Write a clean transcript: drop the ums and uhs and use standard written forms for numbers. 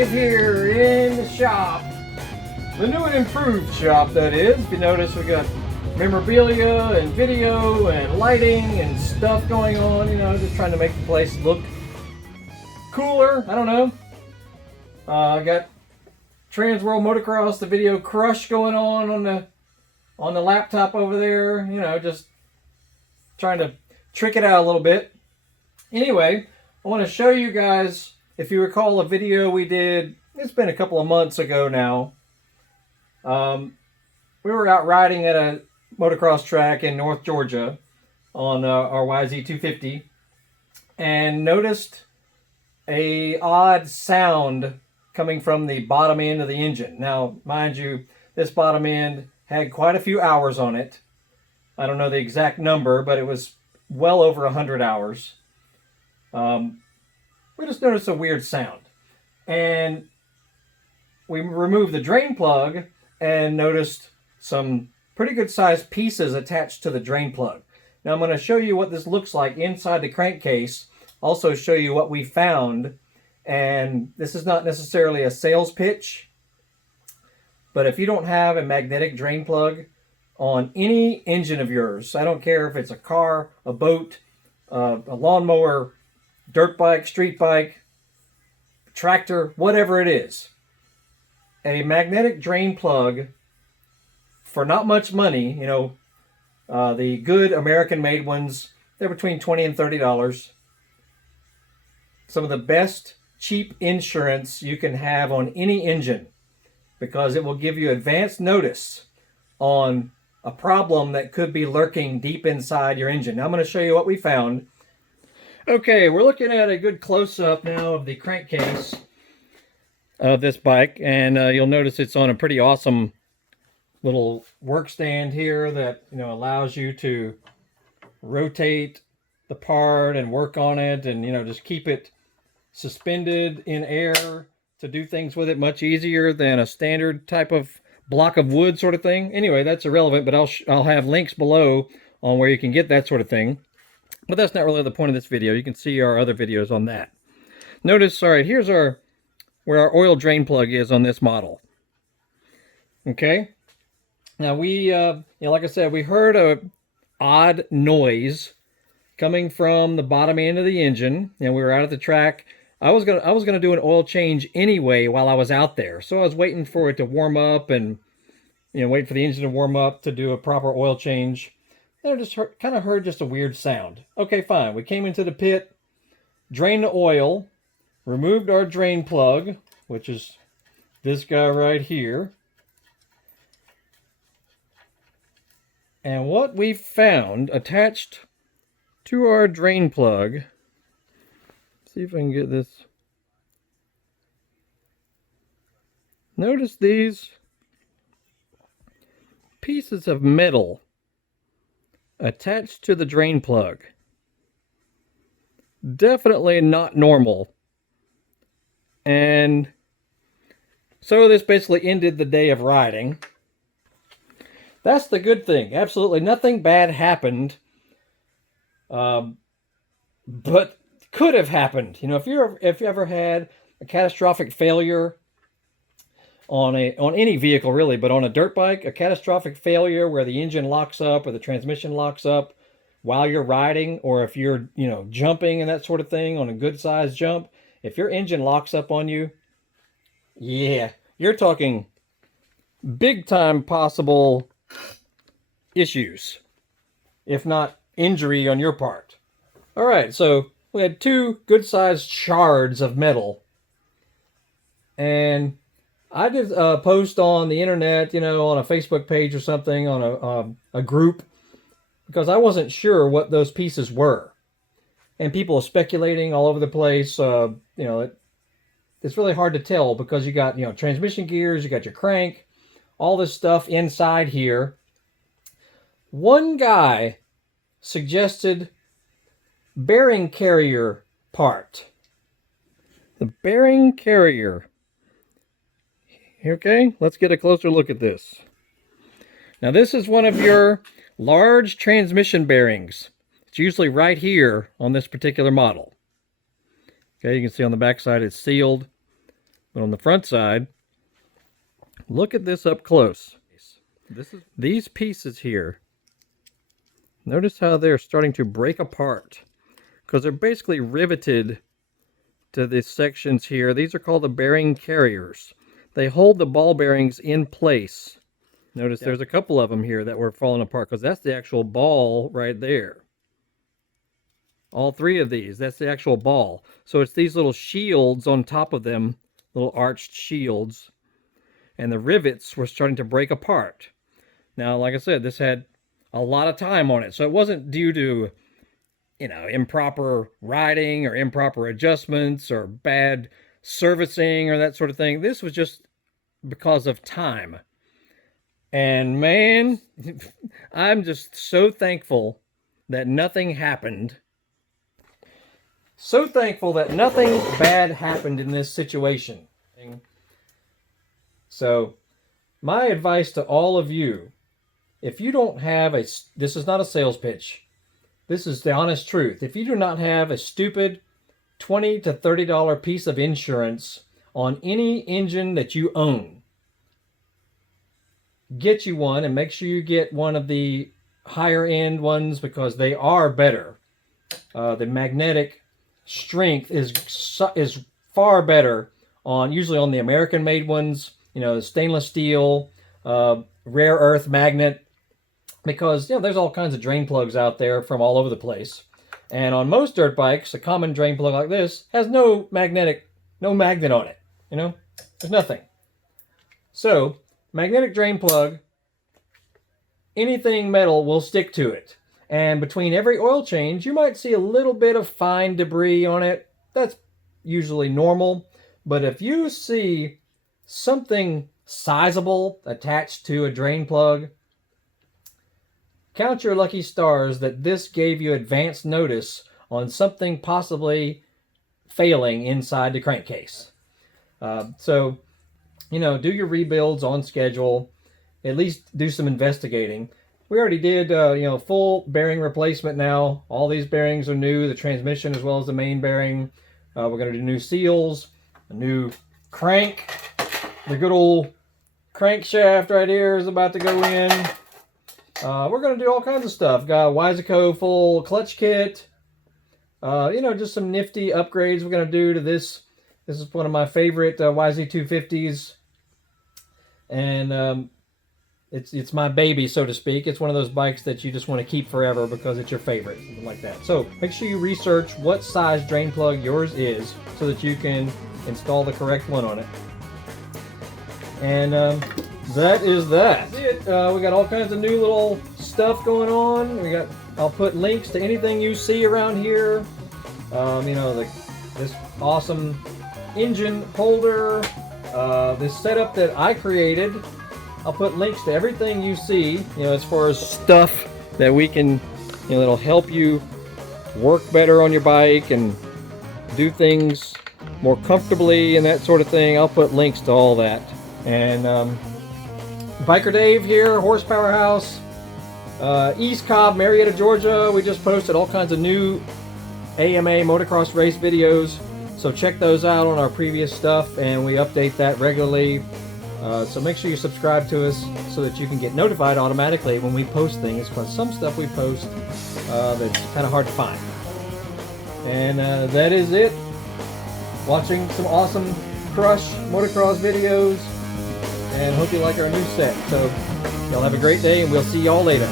Dave here in the shop. The new and improved shop, that is. If you notice, we got memorabilia and video and lighting and stuff going on, you know, just trying to make the place look cooler. I don't know. I got Trans World Motocross, the video crush going on the laptop over there, you know, just trying to trick it out a little bit. Anyway, I want to show you guys, if you recall a video we did, it's been a couple of months ago now. We were out riding at a motocross track in North Georgia on our YZ250 and noticed a odd sound coming from the bottom end of the engine. Now, mind you, this bottom end had quite a few hours on it. I don't know the exact number, but it was well over 100 hours. We just noticed a weird sound. And we removed the drain plug and noticed some pretty good sized pieces attached to the drain plug. Now I'm going to show you what this looks like inside the crankcase. Also show you what we found. And this is not necessarily a sales pitch, but if you don't have a magnetic drain plug on any engine of yours, I don't care if it's a car, a boat, a lawnmower, dirt bike, street bike, tractor, whatever it is, a magnetic drain plug for not much money, you know, the good American-made ones, they're between $20 and $30. Some of the best cheap insurance you can have on any engine, because it will give you advance notice on a problem that could be lurking deep inside your engine. Now I'm going to show you what we found. Okay, we're looking at a good close-up now of the crankcase of this bike, and you'll notice it's on a pretty awesome little work stand here that, you know, allows you to rotate the part and work on it, and, you know, just keep it suspended in air to do things with it much easier than a standard type of block of wood sort of thing. Anyway, that's irrelevant, but I'll have links below on where you can get that sort of thing. But that's not really the point of this video. You can see our other videos on that. Notice, all right, here's where our oil drain plug is on this model. Okay. Now we, you know, like I said, we heard a odd noise coming from the bottom end of the engine, and we were out at the track. I was gonna do an oil change anyway while I was out there, so I was waiting for it to warm up and, you know, wait for the engine to warm up to do a proper oil change. And I just kind of heard just a weird sound. Okay, fine. We came into the pit, drained the oil, removed our drain plug, which is this guy right here. And what we found attached to our drain plug, see if I can get this. Notice these pieces of metal attached to the drain plug. Definitely not normal. And so this basically ended the day of riding. That's the good thing. Absolutely nothing bad happened. But could have happened. You know, if you ever had a catastrophic failure on any vehicle really, but on a dirt bike, a catastrophic failure where the engine locks up or the transmission locks up while you're riding, or if you're, you know, jumping and that sort of thing on a good sized jump, if your engine locks up on you, yeah, you're talking big time possible issues, if not injury on your part. All right, so we had two good sized shards of metal, and I did a post on the internet, you know, on a Facebook page or something, on a group, because I wasn't sure what those pieces were. And people are speculating all over the place. You know, it's really hard to tell because you got, you know, transmission gears, you got your crank, all this stuff inside here. One guy suggested bearing carrier part. The bearing carrier. Okay, let's get a closer look at this. Now this is one of your large transmission bearings. It's usually right here on this particular model. Okay, you can see on the back side it's sealed. But on the front side, look at this up close. These pieces here, notice how they're starting to break apart because they're basically riveted to these sections here. These are called the bearing carriers. They hold the ball bearings in place. Notice there's a couple of them here that were falling apart because that's the actual ball right there. All three of these, that's the actual ball. So it's these little shields on top of them, little arched shields, and the rivets were starting to break apart. Now, like I said, this had a lot of time on it, so it wasn't due to, you know, improper riding or improper adjustments or bad servicing or that sort of thing. This was just because of time. And man, I'm just so thankful that nothing happened. So thankful that nothing bad happened in this situation. So, my advice to all of you, if you don't have a, this is not a sales pitch, this is the honest truth. If you do not have a stupid $20 to $30 piece of insurance on any engine that you own, get you one and make sure you get one of the higher end ones because they are better. The magnetic strength is far better on usually on the American made ones, you know, stainless steel, rare earth magnet, because you know there's all kinds of drain plugs out there from all over the place. And on most dirt bikes, a common drain plug like this has no magnet on it. You know, there's nothing. So magnetic drain plug, anything metal will stick to it. And between every oil change, you might see a little bit of fine debris on it. That's usually normal. But if you see something sizable attached to a drain plug, count your lucky stars that this gave you advance notice on something possibly failing inside the crankcase. So, you know, do your rebuilds on schedule. At least do some investigating. We already did, you know, full bearing replacement now. All these bearings are new, the transmission as well as the main bearing. We're going to do new seals, a new crank. The good old crankshaft right here is about to go in. We're going to do all kinds of stuff. Got a Wiseco full clutch kit. You know, just some nifty upgrades we're going to do to this. This is one of my favorite YZ250s. And it's my baby, so to speak. It's one of those bikes that you just want to keep forever because it's your favorite, something like that. So make sure you research what size drain plug yours is so that you can install the correct one on it. And that is that. That's it. We got all kinds of new little stuff going on. I'll put links to anything you see around here. You know, this awesome engine holder, this setup that I created. I'll put links to everything you see, you know, as far as stuff that we can, you know, that'll help you work better on your bike and do things more comfortably and that sort of thing. I'll put links to all that. And Biker Dave here, Horsepower House, East Cobb, Marietta, Georgia. We just posted all kinds of new AMA motocross race videos. So check those out on our previous stuff, and we update that regularly. So make sure you subscribe to us so that you can get notified automatically when we post things, because some stuff we post that's kind of hard to find. And that is it. Watching some awesome Crush motocross videos, and hope you like our new set. So y'all have a great day, and we'll see y'all later.